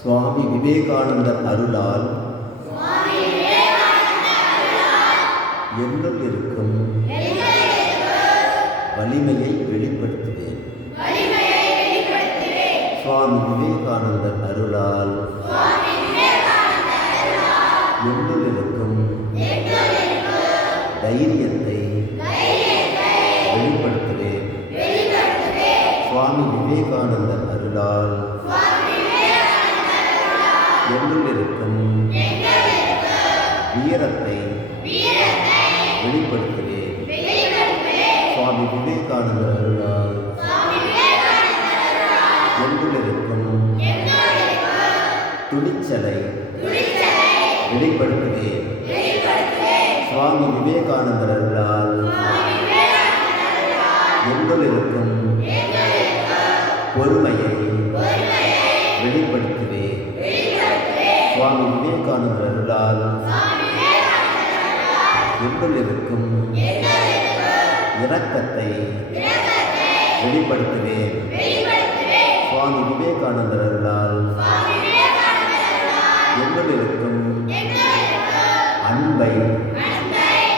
சுவாமி விவேகானந்தர் அருளால் என்னுள் இருக்கும் வலிமையை வெளிப்படுத்துவேன். சுவாமி விவேகானந்தர் அருளால் என்னுள் இருக்கும் தைரியத்தை வெளிப்படுத்துவேன். சுவாமி விவேகானந்தர் அருளால் என்னுள் இருக்கும் வீரத்தை வெளிப்படுத்துவேன். சுவாமி விவேகானந்தர் அருளால் என்னுள் இருக்கும் துணிச்சலை வெளிப்படுத்துவேன். சுவாமி விவேகானந்தர் அருளால் என்னுள் இருக்கும் பொறுமையை வெளிப்படுத்துவேன். சுவாமி விவேகானந்தர் அருளால் என்னுள் இருக்கும் இரக்கத்தை வெளிப்படுத்துவேன். சுவாமி விவேகானந்தர் அருளால் என்னுள் இருக்கும் அன்பை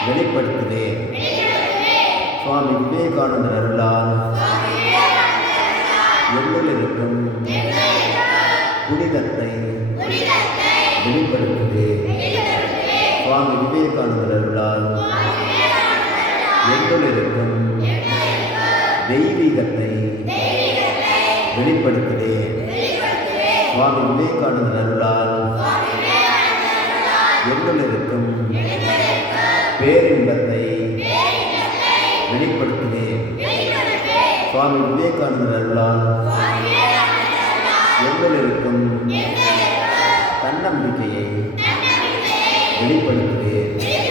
வெளிப்படுத்துவேன். சுவாமி விவேகானந்தர் அருளால் என்னுள் இருக்கும் புனிதத்தை வெளிப்படுத்துவேன். சுவாமி விவேகானந்தர் அருளால் என்னுள் இருக்கும் தெய்வீகத்தை வெளிப்படுத்துவேன். சுவாமி விவேகானந்தர் அருளால் என்னுள் இருக்கும் பேரின்பத்தை வெளிப்படுத்துவேன். சுவாமி விவேகானந்தர் அருளால் என்னுள் இருக்கும் தன்னம்பிக்கையை வெளிப்படுத்துவேன்.